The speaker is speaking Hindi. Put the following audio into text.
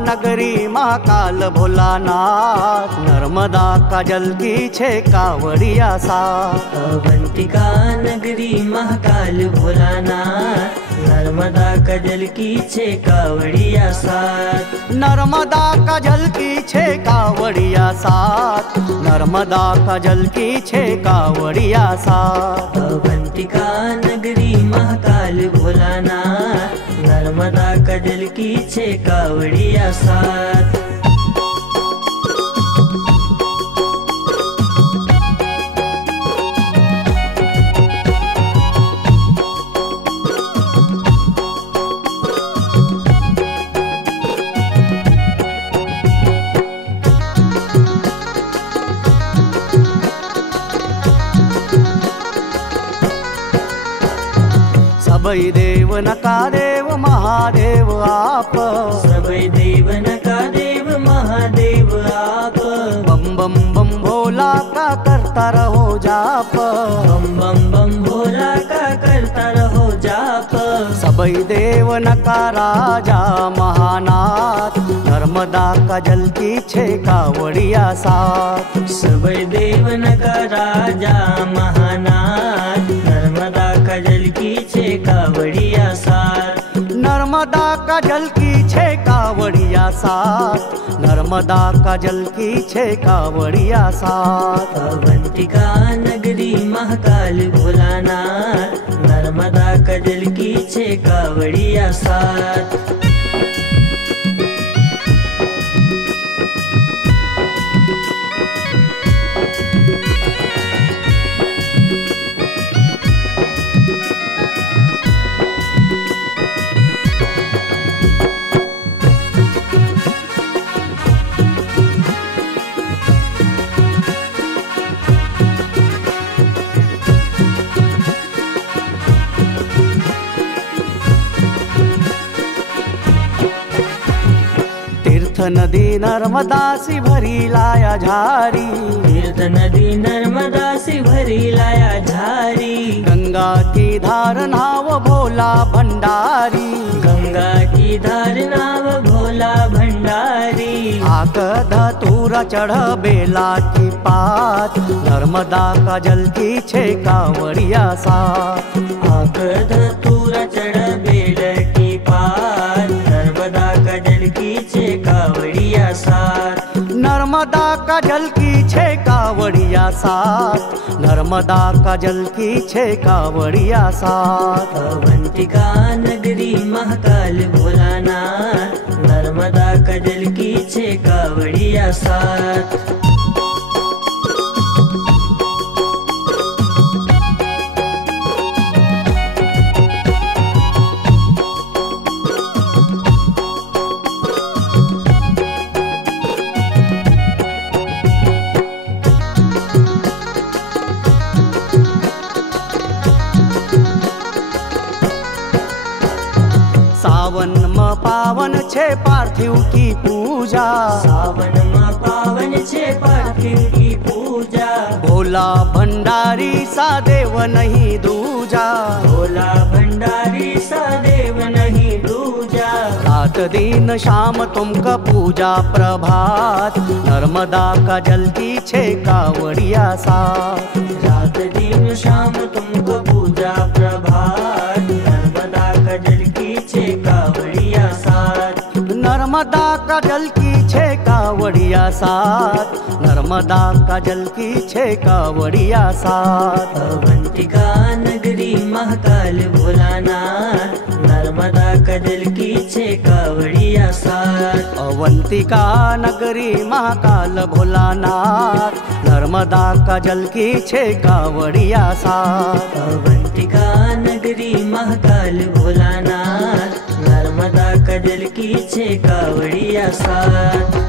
नगरी महाकाल भोलानाथ, नर्मदा का जल की छे कावड़िया साथ। अवंतिका नगरी महाकाल भोलानाथ, नर्मदा का जल की छे कावड़िया साथ। नर्मदा का जल की छे कावड़िया साथ, नर्मदा का जल की छे कावड़िया साथ। अवंतिका नगरी महाकाल भोलानाथ, नर्मदा का जल की छे कावड़िया साथ। सबई देव नका देव महादेव आप, सबई देव नका देव महादेव आप। बम बम बम भोला का करता रहो जाप, बम बम बम भोला का करता रहो जाप। सबई देव नका राजा महानाथ, नर्मदा का जल की छे कावड़िया साथ। सबई देव नका राजा महानाथ, नर्मदा का जल की छे कावड़िया साथ। नर्मदा का जल की छे कावड़िया साथ, नर्मदा का जल की छे कावड़िया साथ। अवंतिका नगरी महाकाल भोलानाथ, नर्मदा का जल की छे कावड़िया साथ। तीर्थ नदी नर्मदा सी भरी लाया झारी, तीर्थ नदी नर्मदा सी भरी लाया झारी। गंगा की धार नाव भोला भंडारी, गंगा की धार नाव भोला भंडारी। आक धतूरा चढ़ बेला की पात, नर्मदा का जल की छे कावड़िया साथ। आक धतूरा चढ़ बेल की पार, नर्मदा का जल की छे कावड़िया साथ। नर्मदा का जल की छे कावड़िया साथ, नर्मदा का जल की छे कावड़िया साथ। अवंतिका नगरी महाकाल भोलानाथ, नर्मदा का जल की छे कावड़िया साथ। सावन में पावन छे पार्थिव की पूजा, सावन में पावन छे पार्थिव की पूजा। भोला भंडारी सा देव नहीं दूजा, भोला भंडारी सा देव नहीं दूजा। रात दिन शाम तुमका पूजा प्रभात, नर्मदा का जल की छे कावड़िया साथ। रात दिन शाम तुमको पूजा प्रभात, नर्मदा का जल की छे कावड़िया साथ। नर्मदा का जल की छे कावड़िया साथ, नर्मदा का जल की छे कावड़िया साथ। अवंतिका नगरी महाकाल भोलानाथ, नर्मदा का जल की छे कावड़िया साथ। अवंतिका नगरी महाकाल भोलानाथ, नर्मदा का जल की छे कावड़िया साथ। अवंतिका नगरी महाकाल भोलानाथ, नर्मदा का जल की छे कावड़िया साथ।